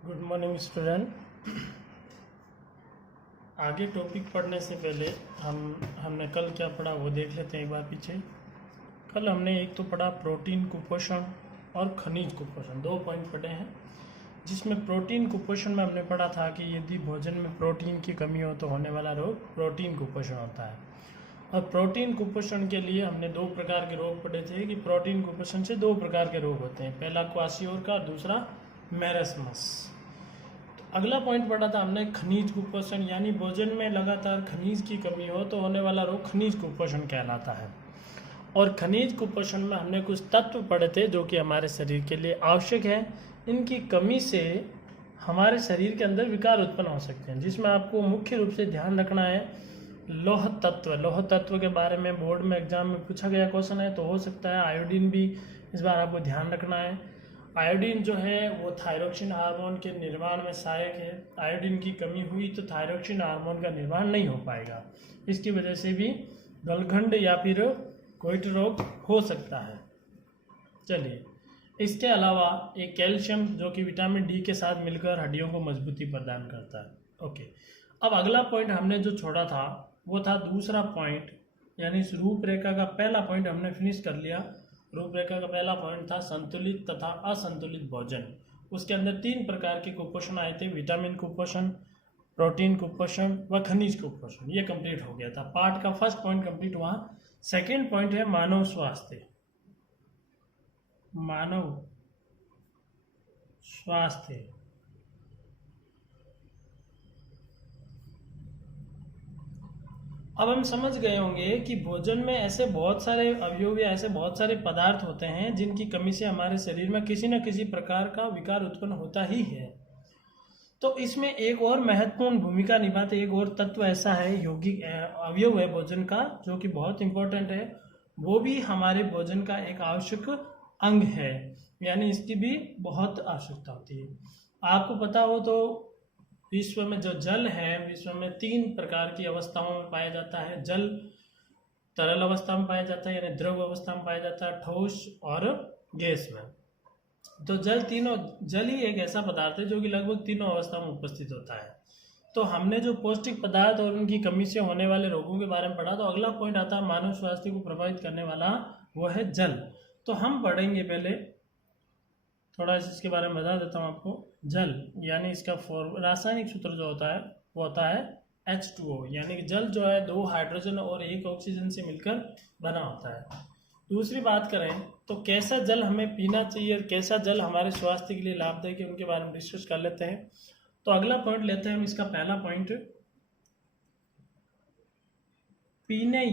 Good morning student. आगे topic पढ़ने से पहले हमने कल क्या पढ़ा वो देख लेते हैं एक बार पीछे। कल हमने एक तो पढ़ा प्रोटीन कुपोषण और खनिज कुपोषण, 2 पॉइंट पढ़े हैं, जिसमें प्रोटीन कुपोषण में हमने पढ़ा था कि यदि भोजन में प्रोटीन की कमी हो तो होने वाला रोग प्रोटीन कुपोषण होता है। और प्रोटीन कुपोषण के लिए हमने 2 प्रकार के रोग पढ़े थे कि प्रोटीन कुपोषण से 2 प्रकार के रोग होते हैं, पहला क्वाशियोर का, दूसरा मेरस्मस। अगला पॉइंट पढ़ा था हमने खनिज कुपोषण, यानी भोजन में लगातार खनिज की कमी हो तो होने वाला रोग खनिज कुपोषण कहलाता है। और खनिज कुपोषण में हमने कुछ तत्व पढ़े थे जो कि हमारे शरीर के लिए आवश्यक है। इनकी कमी से हमारे शरीर के अंदर विकार उत्पन्न हो सकते हैं, जिसमें आपको मुख्य रूप से ध्यान रखना है लौह तत्व। लौह तत्व के बारे में बोर्ड में एग्जाम में पूछा गया क्वेश्चन है, तो हो सकता है आयोडीन भी इस बार आपको ध्यान रखना है। आयोडीन जो है वो थायरोक्सिन हार्मोन के निर्माण में सहायक है। आयोडीन की कमी हुई तो थायरोक्सिन हार्मोन का निर्माण नहीं हो पाएगा, इसकी वजह से भी गलघंड या फिर कोइट रोग हो सकता है। चलिए, इसके अलावा एक कैल्शियम जो कि विटामिन डी के साथ मिलकर हड्डियों को मजबूती प्रदान करता है। ओके, अब अगला पॉइंट हमने जो छोड़ा था वो था दूसरा पॉइंट, यानी इस रूपरेखा का पहला पॉइंट हमने फिनिश कर लिया। रूपरेखा का पहला पॉइंट था संतुलित तथा असंतुलित भोजन। उसके अंदर 3 प्रकार के कुपोषण आए थे, विटामिन कुपोषण, प्रोटीन कुपोषण व खनिज कुपोषण। ये कंप्लीट हो गया था, पार्ट का फर्स्ट पॉइंट कंप्लीट हुआ। सेकेंड पॉइंट है मानव स्वास्थ्य। मानव स्वास्थ्य अब हम समझ गए होंगे कि भोजन में ऐसे बहुत सारे अवयव या ऐसे बहुत सारे पदार्थ होते हैं जिनकी कमी से हमारे शरीर में किसी न किसी प्रकार का विकार उत्पन्न होता ही है। तो इसमें एक और महत्वपूर्ण भूमिका निभाते एक और तत्व ऐसा है, यौगिक अवयव है भोजन का, जो कि बहुत इंपॉर्टेंट है। वो भी हमारे भोजन का एक आवश्यक अंग है, यानी इसकी भी बहुत आवश्यकता होती है। आपको पता हो तो विश्व में जो जल है, विश्व में 3 प्रकार की अवस्थाओं में पाया जाता है। जल तरल अवस्था में पाया जाता है, यानी द्रव अवस्था में पाया जाता है, ठोस और गैस में। तो जल ही एक ऐसा पदार्थ है जो कि लगभग तीनों अवस्था में उपस्थित होता है। तो हमने जो पौष्टिक पदार्थ और उनकी कमी से होने वाले रोगों के बारे में पढ़ा, तो अगला पॉइंट आता है मानव स्वास्थ्य को प्रभावित करने वाला, वो है जल। तो हम पढ़ेंगे, पहले थोड़ा इसके बारे में बता देता हूँ आपको। जल यानी इसका रासायनिक सूत्र जो होता है वो होता है H2O, यानी कि जल जो है 2 हाइड्रोजन और 1 ऑक्सीजन से मिलकर बना होता है। दूसरी बात करें तो कैसा जल हमें पीना चाहिए और कैसा जल हमारे स्वास्थ्य के लिए लाभदायक है, उनके बारे में डिस्कस कर लेते हैं। तो अगला पॉइंट लेते हैं हम, इसका पहला पॉइंट, पीने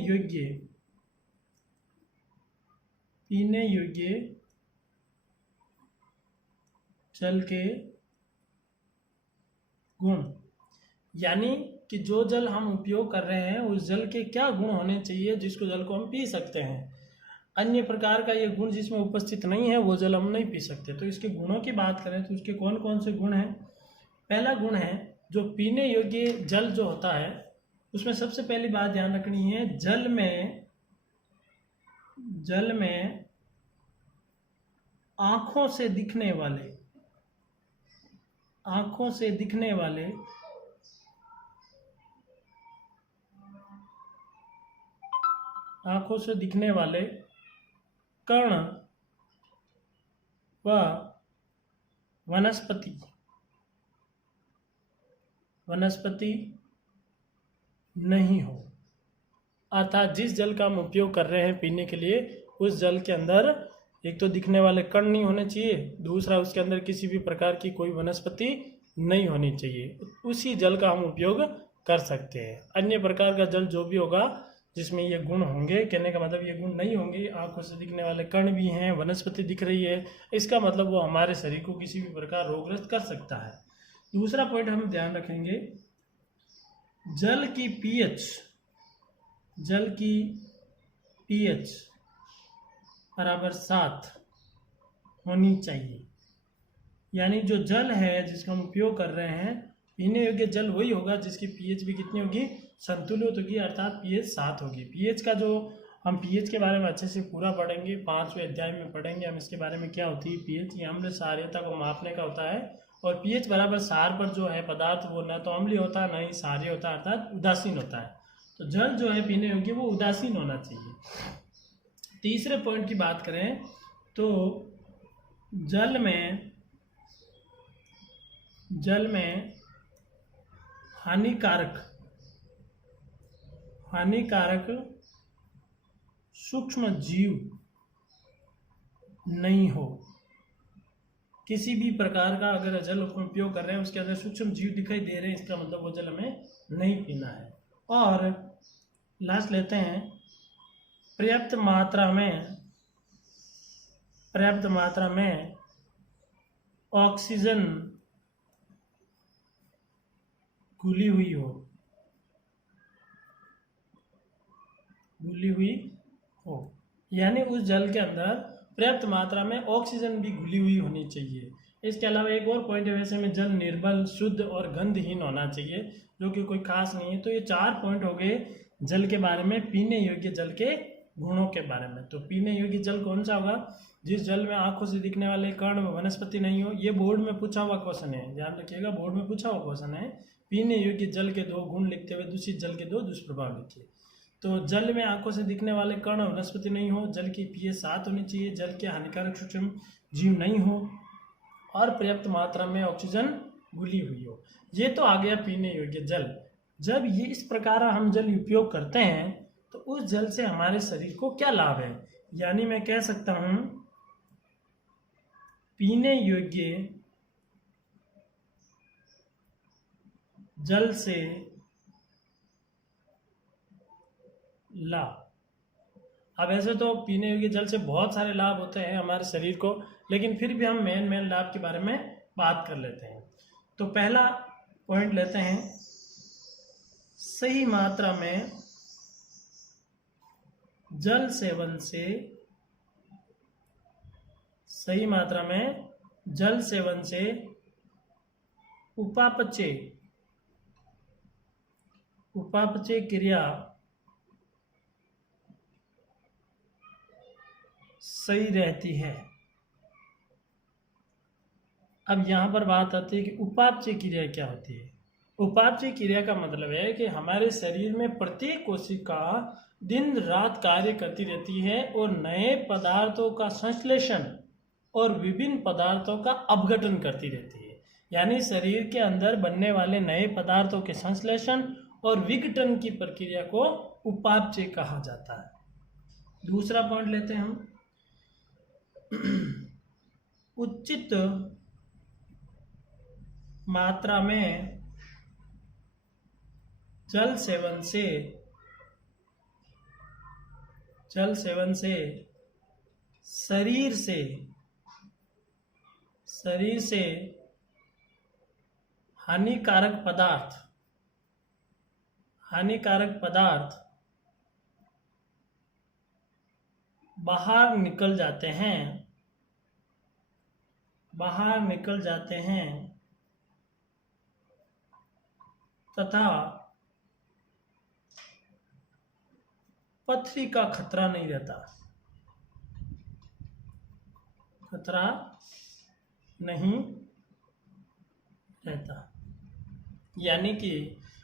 योग्य जल के गुण, यानी कि जो जल हम उपयोग कर रहे हैं उस जल के क्या गुण होने चाहिए जिसको जल को हम पी सकते हैं। अन्य प्रकार का ये गुण जिसमें उपस्थित नहीं है वो जल हम नहीं पी सकते। तो इसके गुणों की बात करें तो उसके कौन कौन से गुण हैं। पहला गुण है जो पीने योग्य जल जो होता है, उसमें सबसे पहली बात ध्यान रखनी है, जल में आंखों से दिखने वाले कण व वनस्पति नहीं हो। अर्थात जिस जल का हम उपयोग कर रहे हैं पीने के लिए, उस जल के अंदर एक तो दिखने वाले कण नहीं होने चाहिए, दूसरा उसके अंदर किसी भी प्रकार की कोई वनस्पति नहीं होनी चाहिए। उसी जल का हम उपयोग कर सकते हैं। अन्य प्रकार का जल जो भी होगा जिसमें ये गुण होंगे, कहने का मतलब ये गुण नहीं होंगे, आंखों से दिखने वाले कण भी हैं, वनस्पति दिख रही है, इसका मतलब वो हमारे शरीर को किसी भी प्रकार रोगग्रस्त कर सकता है। दूसरा पॉइंट हम ध्यान रखेंगे, जल की पीएच बराबर 7 होनी चाहिए। यानी जो जल है जिसका हम उपयोग कर रहे हैं, पीने योग्य जल वही होगा जिसकी पीएच भी कितनी होगी, संतुलित होगी, अर्थात पीएच 7 होगी। पीएच का जो हम पीएच के बारे में अच्छे से पूरा पढ़ेंगे, 5वें अध्याय में पढ़ेंगे हम इसके बारे में, क्या होती है पीएच। ये अम्ल क्षारीयता को मापने का होता है और पीएच बराबर सार पर जो है पदार्थ वो न तो अम्लीय होता है न ही क्षारीय होता है, अर्थात उदासीन होता है। तो जल जो है पीने योग्य वो उदासीन होना चाहिए। तीसरे पॉइंट की बात करें तो जल में हानिकारक सूक्ष्म जीव नहीं हो। किसी भी प्रकार का अगर जल उपयोग कर रहे हैं उसके अंदर सूक्ष्म जीव दिखाई दे रहे हैं, इसका मतलब वो जल हमें नहीं पीना है। और लास्ट लेते हैं, पर्याप्त मात्रा में ऑक्सीजन घुली हुई हो, यानी उस जल के अंदर पर्याप्त मात्रा में ऑक्सीजन भी घुली हुई होनी चाहिए। इसके अलावा एक और पॉइंट है, वैसे में जल निर्मल, शुद्ध और गंधहीन होना चाहिए, जो कि कोई खास नहीं है। तो ये 4 पॉइंट हो गए जल के बारे में, पीने योग्य जल के गुणों के बारे में। तो पीने योग्य जल कौन सा होगा? जिस जल में आंखों से दिखने वाले कण व वनस्पति नहीं हो। ये बोर्ड में पूछा हुआ क्वेश्चन है, ध्यान रखिएगा, बोर्ड में पूछा हुआ क्वेश्चन है। पीने योग्य जल के 2 गुण लिखते हुए दूषित जल के 2 दुष्प्रभाव लिखिए। तो जल में आंखों से दिखने वाले कण और वनस्पति नहीं हो, जल की पीएच 7 होनी चाहिए, जल के हानिकारक सूक्ष्म जीव नहीं हो, और पर्याप्त मात्रा में ऑक्सीजन घुली हुई हो। ये तो आ गया पीने योग्य जल। जब ये इस प्रकार हम जल उपयोग करते हैं तो उस जल से हमारे शरीर को क्या लाभ है? यानी मैं कह सकता हूं, पीने योग्य जल से लाभ। अब ऐसे तो पीने योग्य जल से बहुत सारे लाभ होते हैं हमारे शरीर को, लेकिन फिर भी हम मेन लाभ के बारे में बात कर लेते हैं। तो पहला पॉइंट लेते हैं, सही मात्रा में जल सेवन से उपापचय क्रिया सही रहती है। अब यहां पर बात आती है कि उपापचय क्रिया क्या होती है। उपापचय क्रिया का मतलब है कि हमारे शरीर में प्रत्येक कोशिका दिन रात कार्य करती रहती है और नए पदार्थों का संश्लेषण और विभिन्न पदार्थों का अपघटन करती रहती है। यानी शरीर के अंदर बनने वाले नए पदार्थों के संश्लेषण और विघटन की प्रक्रिया को उपापचय कहा जाता है। दूसरा पॉइंट लेते हैं हम, उचित मात्रा में जल सेवन से शरीर से हानिकारक पदार्थ बाहर निकल जाते हैं तथा पथरी का खतरा नहीं रहता। यानी कि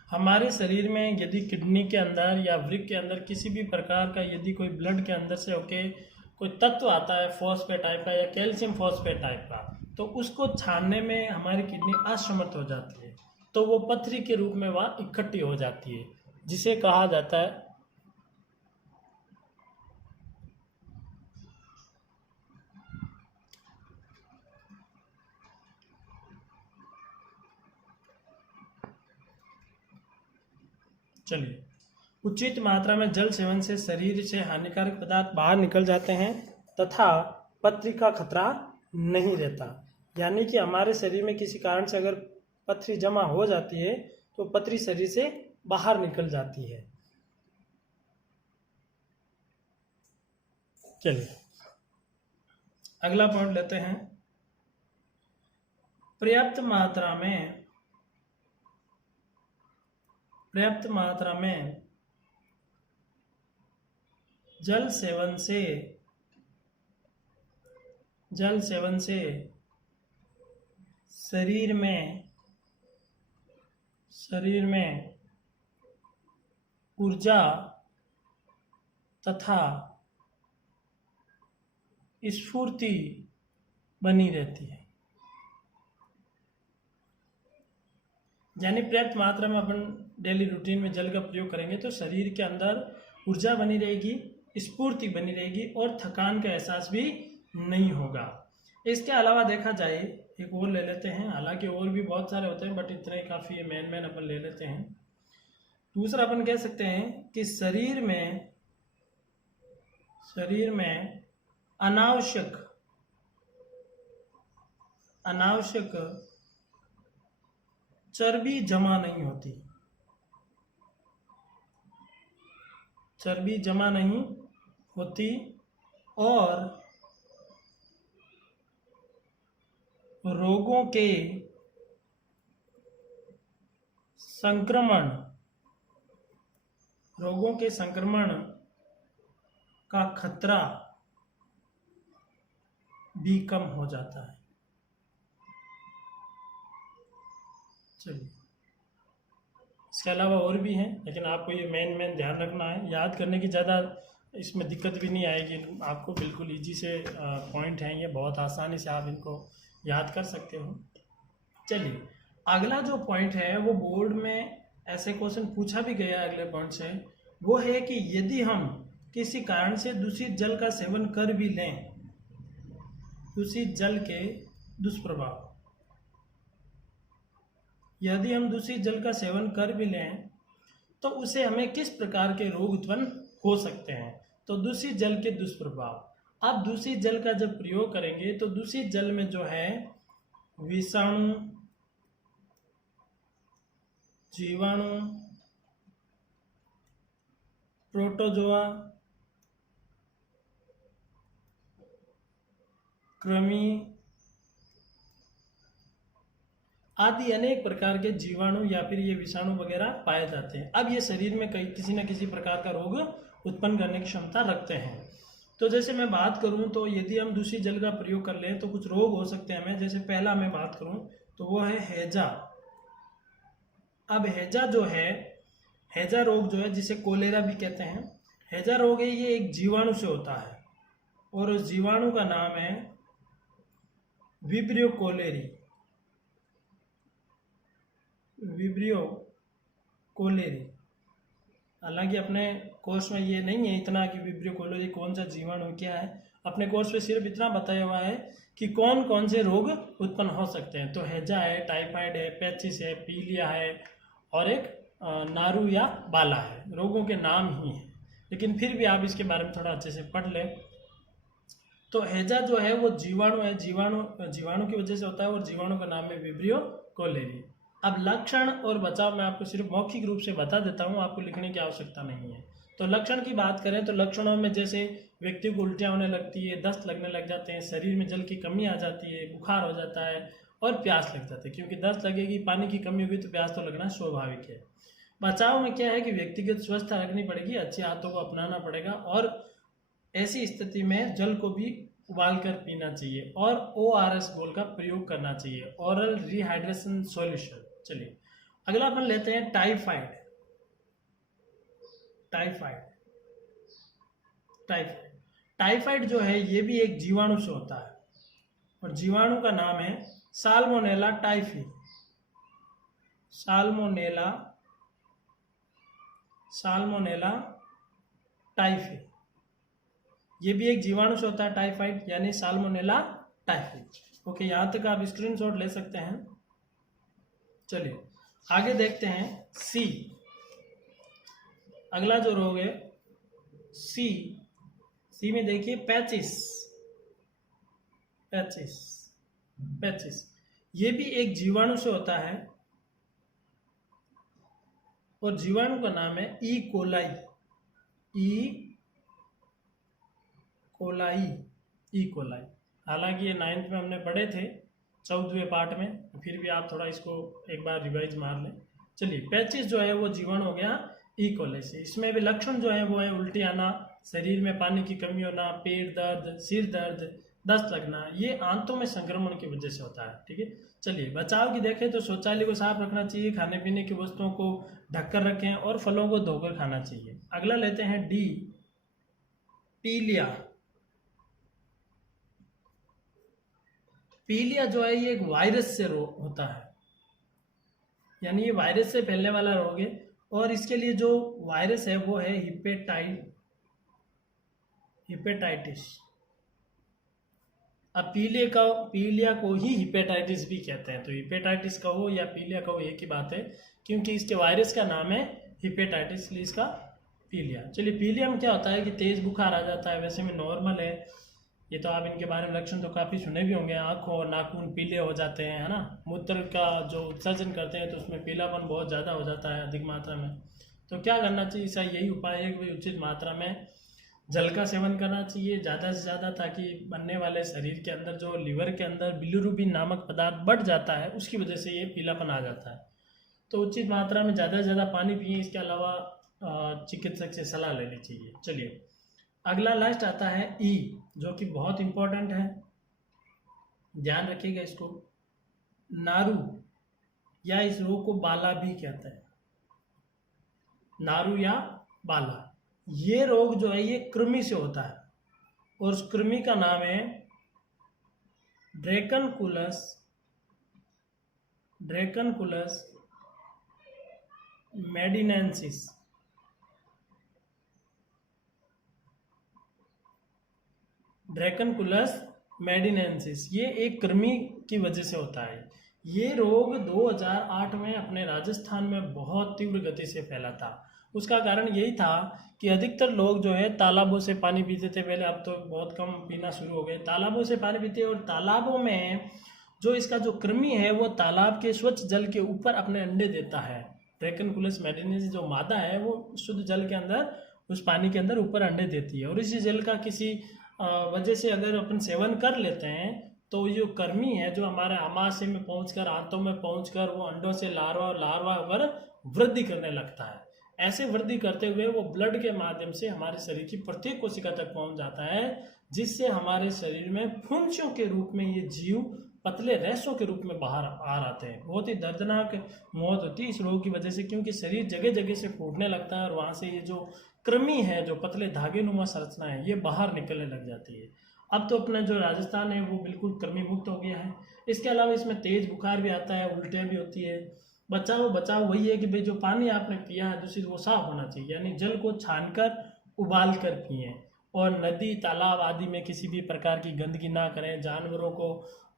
हमारे शरीर में यदि किडनी के अंदर या वृक्क के अंदर किसी भी प्रकार का यदि कोई ब्लड के अंदर से होके कोई तत्व आता है फॉस्फेट टाइप का या कैल्शियम फॉस्फेट टाइप का, तो उसको छानने में हमारी किडनी असमर्थ हो जाती है, तो वो पथरी के रूप में वह इकट्ठी हो जाती है, जिसे कहा जाता है चलिए, उचित मात्रा में जल सेवन से शरीर से हानिकारक पदार्थ बाहर निकल जाते हैं तथा पथरी का खतरा नहीं रहता। यानी कि हमारे शरीर में किसी कारण से अगर पथरी जमा हो जाती है तो पथरी शरीर से बाहर निकल जाती है। चलिए अगला पॉइंट लेते हैं, पर्याप्त मात्रा में जल सेवन से शरीर में ऊर्जा तथा स्फूर्ति बनी रहती है। यानी पर्याप्त मात्रा में अपन डेली रूटीन में जल का प्रयोग करेंगे तो शरीर के अंदर ऊर्जा बनी रहेगी, स्फूर्ति बनी रहेगी और थकान का एहसास भी नहीं होगा। इसके अलावा देखा जाए एक और ले लेते हैं, हालांकि और भी बहुत सारे होते हैं बट इतने काफ़ी है, मेन अपन ले लेते हैं। दूसरा अपन कह सकते हैं कि शरीर में अनावश्यक चर्बी जमा नहीं होती और रोगों के संक्रमण का खतरा भी कम हो जाता है। चलिए, इसके अलावा और भी हैं, लेकिन आपको ये मेन ध्यान रखना है। याद करने की ज़्यादा इसमें दिक्कत भी नहीं आएगी आपको, बिल्कुल इजी से पॉइंट हैं ये, बहुत आसानी से आप इनको याद कर सकते हो। चलिए, अगला जो पॉइंट है वो बोर्ड में ऐसे क्वेश्चन पूछा भी गया है अगले पॉइंट से, वो है कि यदि हम किसी कारण से दूषित जल का सेवन कर भी लें, दूषित जल के दुष्प्रभाव, यदि हम दूषित जल का सेवन कर भी लें तो उसे हमें किस प्रकार के रोग उत्पन्न हो सकते हैं। तो दूषित जल के दुष्प्रभाव, आप दूषित जल का जब प्रयोग करेंगे तो दूषित जल में जो है विषाणु, जीवाणु, प्रोटोजोआ, कृमि आदि अनेक प्रकार के जीवाणु या फिर ये विषाणु वगैरह पाए जाते हैं। अब ये शरीर में किसी न किसी प्रकार का रोग उत्पन्न करने की क्षमता रखते हैं। तो जैसे मैं बात करूं तो यदि हम दूषित जल का प्रयोग कर लें तो कुछ रोग हो सकते हैं हमें। जैसे पहला मैं बात करूं तो वो है हैजा। अब हैजा जो है, हैजा रोग जो है जिसे कोलेरा भी कहते हैं, हैजा रोग है ये एक जीवाणु से होता है और उस जीवाणु का नाम है विब्रियो कोलेरी। हालांकि अपने कोर्स में ये नहीं है इतना कि विब्रियो कोलेरी कौन सा जीवाणु क्या है, अपने कोर्स में सिर्फ इतना बताया हुआ है कि कौन कौन से रोग उत्पन्न हो सकते हैं। तो हैजा है, टाइफाइड है, पेचिस है, पीलिया है और एक नारू या बाला है। रोगों के नाम ही हैं, लेकिन फिर भी आप इसके बारे में थोड़ा अच्छे से पढ़ लें। तो हैजा जो है वो जीवाणु है, जीवाणु की वजह से होता है और जीवाणु का नाम है विब्रियो कोलेरी। अब लक्षण और बचाव मैं आपको सिर्फ मौखिक रूप से बता देता हूँ, आपको लिखने की आवश्यकता नहीं है। तो लक्षण की बात करें तो लक्षणों में जैसे व्यक्ति को उल्टियाँ होने लगती है, दस्त लगने लग जाते हैं, शरीर में जल की कमी आ जाती है, बुखार हो जाता है और प्यास लग जाती है। क्योंकि दस्त लगेगी, पानी की कमी होगी तो प्यास तो लगना स्वाभाविक है। बचाव में क्या है कि व्यक्तिगत स्वच्छता रखनी पड़ेगी, अच्छी आदतों को अपनाना पड़ेगा और ऐसी स्थिति में जल को भी उबाल कर पीना चाहिए और ORS घोल का प्रयोग करना चाहिए, ओरल रिहाइड्रेशन सॉल्यूशन। चलिए, अगला अपन लेते हैं टाइफाइड जो है ये भी एक जीवाणु से होता है और जीवाणु का नाम है साल्मोनेला टाइफी। ये भी एक जीवाणु से होता है टाइफाइड, यानी साल्मोनेला टाइफी। ओके, यहाँ तक आप स्क्रीनशॉट ले सकते हैं। चलिए आगे देखते हैं सी। अगला जो रोग है सी में देखिए पैचिस। ये भी एक जीवाणु से होता है और जीवाणु का नाम है ई कोलाई। हालांकि ये 9th में हमने पढ़े थे 14वें पार्ट में, फिर भी आप थोड़ा इसको एक बार रिवाइज मार लें। चलिए, पैचिस जो है वो जीवाणु हो गया ई कोलाई से। इसमें भी लक्षण जो है वो है उल्टी आना, शरीर में पानी की कमी होना, पेट दर्द, सिर दर्द, दस्त लगना, ये आंतों में संक्रमण की वजह से होता है। ठीक है, चलिए बचाव की देखें तो शौचालय को साफ रखना चाहिए, खाने पीने की वस्तुओं को ढककर रखें और फलों को धोकर खाना चाहिए। अगला लेते हैं डी, पीलिया। पीलिया जो है ये एक वायरस से रोग होता है, यानी ये वायरस से फैलने वाला रोग है और इसके लिए जो वायरस है वो है हिपेटाइटिस। अब पीलिया को ही हिपेटाइटिस भी कहते हैं, तो हिपेटाइटिस कहो या पीलिया कहो एक ही बात है, क्योंकि इसके वायरस का नाम है हिपेटाइटिस, इसलिए इसका पीलिया। चलिए पीलिया में क्या होता है कि तेज बुखार आ जाता है, वैसे में नॉर्मल है ये, तो आप इनके बारे में लक्षण तो काफ़ी सुने भी होंगे, आँखों और नाखून पीले हो जाते हैं, है ना। मूत्र का जो उत्सर्जन करते हैं तो उसमें पीलापन बहुत ज़्यादा हो जाता है अधिक मात्रा में। तो क्या करना चाहिए, इसका यही उपाय है कि उचित मात्रा में जल का सेवन करना चाहिए ज़्यादा से ज़्यादा, ताकि बनने वाले शरीर के अंदर जो लिवर के अंदर बिलिरुबिन नामक पदार्थ बढ़ जाता है उसकी वजह से ये पीलापन आ जाता है। तो उचित मात्रा में ज़्यादा से ज़्यादा पानी पिए, इसके अलावा चिकित्सक से सलाह लेनी चाहिए। चलिए अगला लास्ट आता है ई, जो कि बहुत इंपॉर्टेंट है, ध्यान रखिएगा इसको। नारू या इस रोग को बाला भी कहते हैं, नारू या बाला। ये रोग जो है ये कृमि से होता है और उस कृमि का नाम है ड्रैकनकुलस मेडिनेंसिस। ड्रैकनकुलस मेडिनेंसिस ये एक कृमि की वजह से होता है। ये रोग 2008 में अपने राजस्थान में बहुत तीव्र गति से फैला था। उसका कारण यही था कि अधिकतर लोग जो है तालाबों से पानी पीते थे पहले, अब तो बहुत कम पीना शुरू हो गए। तालाबों से पानी पीते और तालाबों में जो इसका जो कृमि है वो तालाब के स्वच्छ जल के ऊपर अपने अंडे देता है। ड्रैकनकुलस मेडिनेंसिस जो मादा है वो शुद्ध जल के अंदर उस पानी के अंदर ऊपर अंडे देती है, और इसी जल का किसी वजह से अगर अपन सेवन कर लेते हैं तो जो कृमि है जो हमारे आमाशय में पहुंचकर आंतों में पहुंचकर वो अंडों से लार्वा होकर वृद्धि करने लगता है। ऐसे वृद्धि करते हुए वो ब्लड के माध्यम से हमारे शरीर की प्रत्येक कोशिका तक पहुंच जाता है, जिससे हमारे शरीर में फुंसियों के रूप में ये जीव पतले रेशों के रूप में बाहर आ आते हैं। बहुत ही दर्दनाक मौत होती है इस रोग की वजह से, क्योंकि शरीर जगह जगह से फूटने लगता है और वहाँ से ये जो कृमि है जो पतले धागे नुमा संरचना है ये बाहर निकलने लग जाती है। अब तो अपना जो राजस्थान है वो बिल्कुल कृमि मुक्त हो गया है। इसके अलावा इसमें तेज बुखार भी आता है, उल्टियाँ भी होती है। बचाव वही है कि भाई जो पानी आपने पिया है दूषित वो साफ होना चाहिए, यानी जल को छानकर उबाल कर पिए, और नदी तालाब आदि में किसी भी प्रकार की गंदगी ना करें। जानवरों को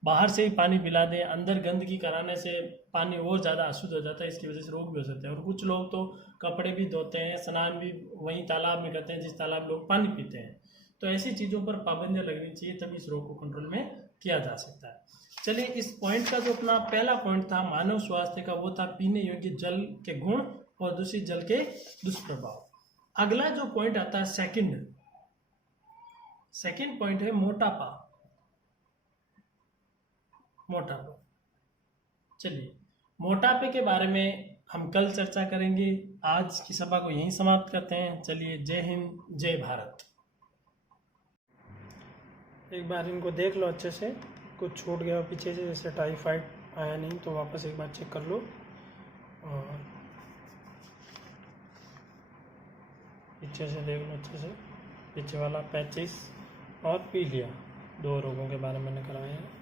बाहर से ही पानी पिला दें, अंदर गंदगी कराने से पानी और ज़्यादा अशुद्ध हो जाता है, इसकी वजह से रोग भी हो सकते हैं। और कुछ लोग तो कपड़े भी धोते हैं, स्नान भी वहीं तालाब में करते हैं जिस तालाब लोग पानी पीते हैं। तो ऐसी चीज़ों पर पाबंदियाँ लगनी चाहिए, तभी इस रोग को कंट्रोल में किया जा सकता है। चलिए इस पॉइंट का जो अपना पहला पॉइंट था मानव स्वास्थ्य का, वो था पीने योग्य जल के गुण और दूषित जल के दुष्प्रभाव। अगला जो पॉइंट आता है सेकंड पॉइंट है मोटापा। चलिए मोटापे के बारे में हम कल चर्चा करेंगे। आज की सभा को यहीं समाप्त करते हैं। चलिए जय हिंद, जय भारत। एक बार इनको देख लो अच्छे से, कुछ छूट गया पीछे से, जैसे टाइफाइड आया नहीं तो वापस एक बार चेक कर लो। और पीछे से देख लो अच्छे से, पीछे वाला पैचिस और पीलिया, 2 रोगों के बारे में मैंने कराया है।